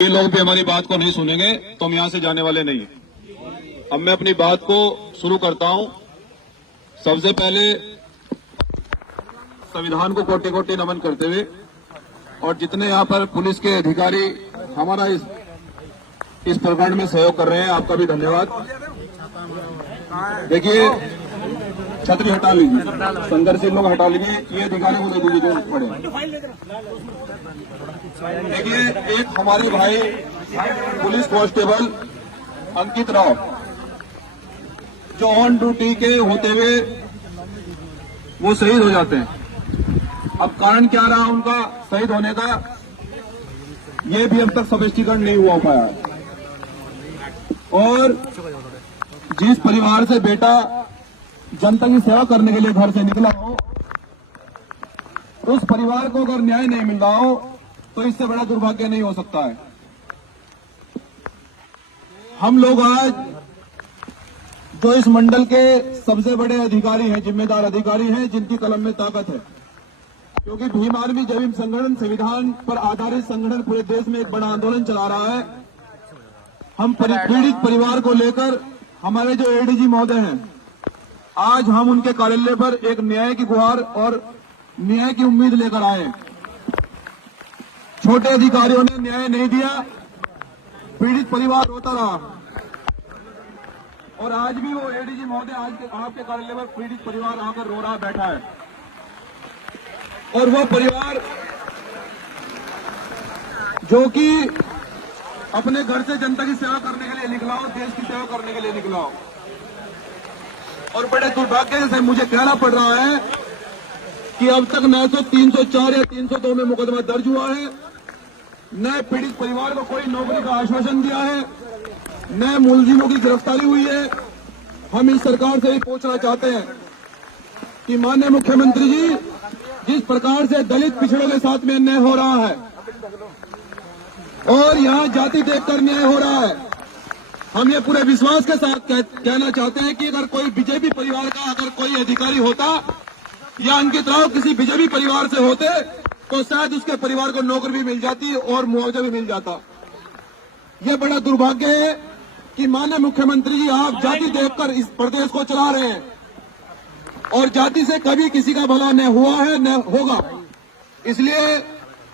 ये लोग भी हमारी बात को नहीं सुनेंगे तो हम यहां से जाने वाले नहीं। अब मैं अपनी बात को शुरू करता हूं। सबसे पहले संविधान को कोटि कोटि नमन करते हुए और जितने यहां पर पुलिस के अधिकारी हमारा इस प्रकरण में सहयोग कर रहे हैं, आपका भी धन्यवाद। देखिए, छतरी हटा लीजिए, संघर्षी लोग हटा लीजिए, ये अधिकारी को दे दीजिए जो पड़े। देखिए, एक हमारे भाई पुलिस कांस्टेबल अंकित राव जो ऑन ड्यूटी के होते हुए वो शहीद हो जाते हैं। अब कारण क्या रहा उनका शहीद होने का, ये भी अब तक स्पष्टीकरण नहीं हुआ पाया। और जिस परिवार से बेटा जनता की सेवा करने के लिए घर से निकला हो, उस परिवार को अगर न्याय नहीं मिल रहा हो तो इससे बड़ा दुर्भाग्य नहीं हो सकता है। हम लोग आज जो इस मंडल के सबसे बड़े अधिकारी हैं, जिम्मेदार अधिकारी हैं, जिनकी कलम में ताकत है, क्योंकि भीम आर्मी जय भीम संगठन संविधान पर आधारित संगठन पूरे देश में एक बड़ा आंदोलन चला रहा है। हम पीड़ित परिवार को लेकर हमारे जो एडीजी महोदय हैं, आज हम उनके कार्यालय पर एक न्याय की गुहार और न्याय की उम्मीद लेकर आए। छोटे अधिकारियों ने न्याय नहीं दिया, पीड़ित परिवार रोता रहा और आज भी वो एडीजी महोदय आज आपके कार्यालय पर पीड़ित परिवार आकर रो रहा बैठा है। और वो परिवार जो कि अपने घर से जनता की सेवा करने के लिए निकला हो, देश की सेवा करने के लिए निकला हो, और बड़े दुर्भाग्य से मुझे कहना पड़ रहा है कि अब तक न तो 304 या 302 में मुकदमा दर्ज हुआ है, न पीड़ित परिवार को कोई नौकरी का आश्वासन दिया है, न मुलजिमों की गिरफ्तारी हुई है। हम इस सरकार से भी पूछना चाहते हैं कि माननीय मुख्यमंत्री जी, जिस प्रकार से दलित पिछड़ों के साथ में अन्याय हो रहा है और यहाँ जाति देखकर न्याय हो रहा है, हम ये पूरे विश्वास के साथ कहना चाहते हैं कि अगर कोई बीजेपी परिवार का अगर कोई अधिकारी होता या अंकित राव किसी बीजेपी परिवार से होते तो शायद उसके परिवार को नौकरी भी मिल जाती और मुआवजा भी मिल जाता। यह बड़ा दुर्भाग्य है कि माननीय मुख्यमंत्री जी, आप जाति देखकर इस प्रदेश को चला रहे हैं और जाति से कभी किसी का भला न हुआ है न होगा। इसलिए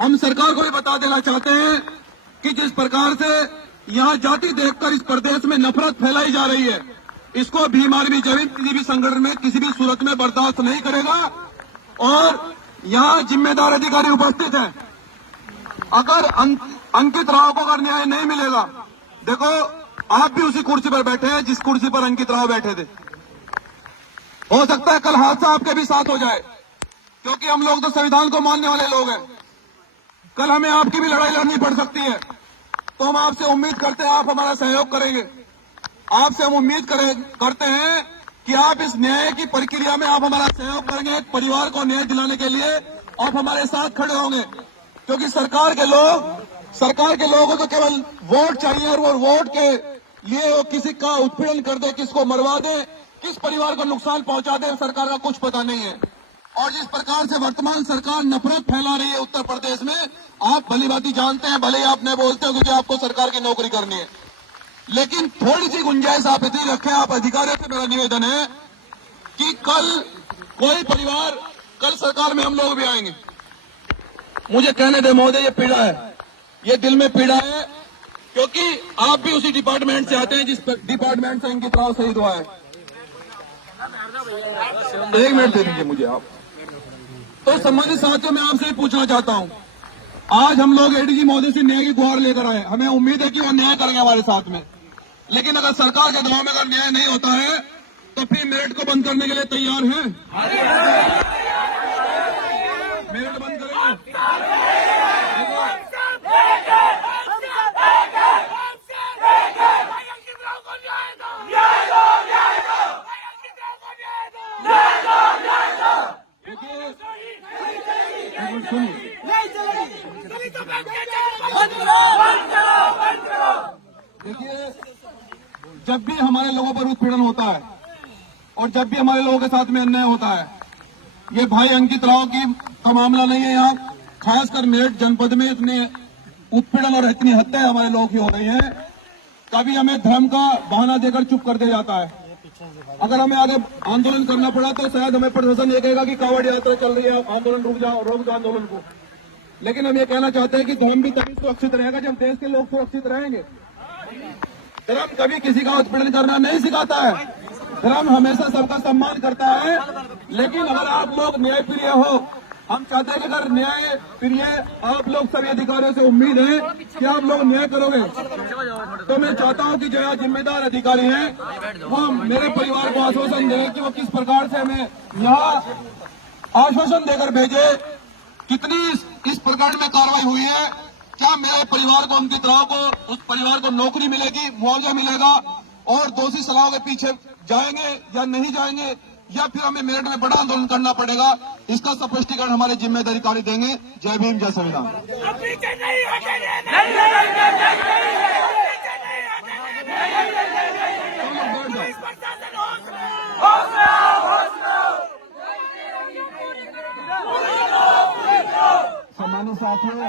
हम सरकार को भी बता देना चाहते हैं कि जिस प्रकार से यहाँ जाति देखकर इस प्रदेश में नफरत फैलाई जा रही है, इसको भीम आर्मी जय भीम किसी भी संगठन में किसी भी सूरत में बर्दाश्त नहीं करेगा। और यहाँ जिम्मेदार अधिकारी उपस्थित हैं, अगर अंकित राव को अगर न्याय नहीं मिलेगा, देखो आप भी उसी कुर्सी पर बैठे हैं जिस कुर्सी पर अंकित राव बैठे थे। हो सकता है कल हादसा आपके भी साथ हो जाए, क्योंकि हम लोग तो संविधान को मानने वाले लोग हैं। कल हमें आपकी भी लड़ाई लड़नी पड़ सकती है, तो हम आपसे उम्मीद करते हैं आप हमारा सहयोग करेंगे। आपसे हम उम्मीद करते हैं कि आप इस न्याय की प्रक्रिया में आप हमारा सहयोग करेंगे। परिवार को न्याय दिलाने के लिए आप हमारे साथ खड़े होंगे, क्योंकि सरकार के लोगों को केवल वोट चाहिए और वो वोट के लिए वो किसी का उत्पीड़न कर दे, किसको मरवा दे, किस परिवार को नुकसान पहुंचा दे, सरकार का कुछ पता नहीं है। और जिस प्रकार से वर्तमान सरकार नफरत फैला रही है उत्तर प्रदेश में, आप भलीभांति जानते हैं, भले ही आप नहीं बोलते हो क्योंकि आपको सरकार की नौकरी करनी है, लेकिन थोड़ी सी गुंजाइश आप इतनी रखें। आप अधिकारियों से मेरा निवेदन है कि कल कोई परिवार, कल सरकार में हम लोग भी आएंगे। मुझे कहने दे महोदय, ये पीड़ा है, ये दिल में पीड़ा है, क्योंकि आप भी उसी डिपार्टमेंट से आते हैं जिस डिपार्टमेंट से अंकित राव शहीद हुआ है। 1 मिनट दे दीजिए मुझे आप। तो संबंधित साथियों, मैं आपसे पूछना चाहता हूं, आज हम लोग एडीजी महोदय से न्याय की गुहार लेकर आए। हमें उम्मीद है कि वो न्याय करेंगे हमारे साथ में, लेकिन अगर सरकार के दबाव में अगर न्याय नहीं होता है तो फिर मेरिट को बंद करने के लिए तैयार हैं? मेरिट बंद करेंगे? देखिए, जब भी हमारे लोगों पर उत्पीड़न होता है और जब भी हमारे लोगों के साथ में अन्याय होता है, ये भाई अंकित राव का मामला नहीं है। यहाँ खासकर मेरठ जनपद में इतने उत्पीड़न और इतनी हत्याएं हमारे लोगों की हो रही हैं। कभी हमें धर्म का बहाना देकर चुप कर दिया जाता है। अगर हमें आगे आंदोलन करना पड़ा तो शायद हमें प्रशासन ये कहेगा कि कांवड़ यात्रा चल रही है, आंदोलन रुक जाओ, रोक दो आंदोलन को। लेकिन हम ये कहना चाहते हैं कि धर्म भी तभी सुरक्षित रहेगा जब देश के लोग सुरक्षित रहेंगे। धर्म कभी किसी का उत्पीड़न करना नहीं सिखाता है। धर्म हमेशा सबका सम्मान करता है। लेकिन अगर आप लोग न्यायप्रिय हो, हम चाहते हैं कि अगर न्याय प्रिय आप लोग सभी अधिकारियों से उम्मीद है कि आप लोग न्याय करोगे, तो मैं चाहता हूं कि जो यहाँ जिम्मेदार अधिकारी हैं वो मेरे परिवार को आश्वासन दें कि वो किस प्रकार से हमें यहाँ आश्वासन देकर भेजे। कितनी इस प्रकार में कार्रवाई हुई है, क्या मेरे परिवार को, अंकित राव को, उस परिवार को नौकरी मिलेगी, मुआवजा मिलेगा और दोषी सलाह के पीछे जाएंगे या नहीं जाएंगे, या फिर हमें मेरठ में बड़ा आंदोलन करना पड़ेगा, इसका स्पष्टीकरण हमारे जिम्मेदार अधिकारी देंगे। जय भीम, जय संविधान। सम्मानित साथियों,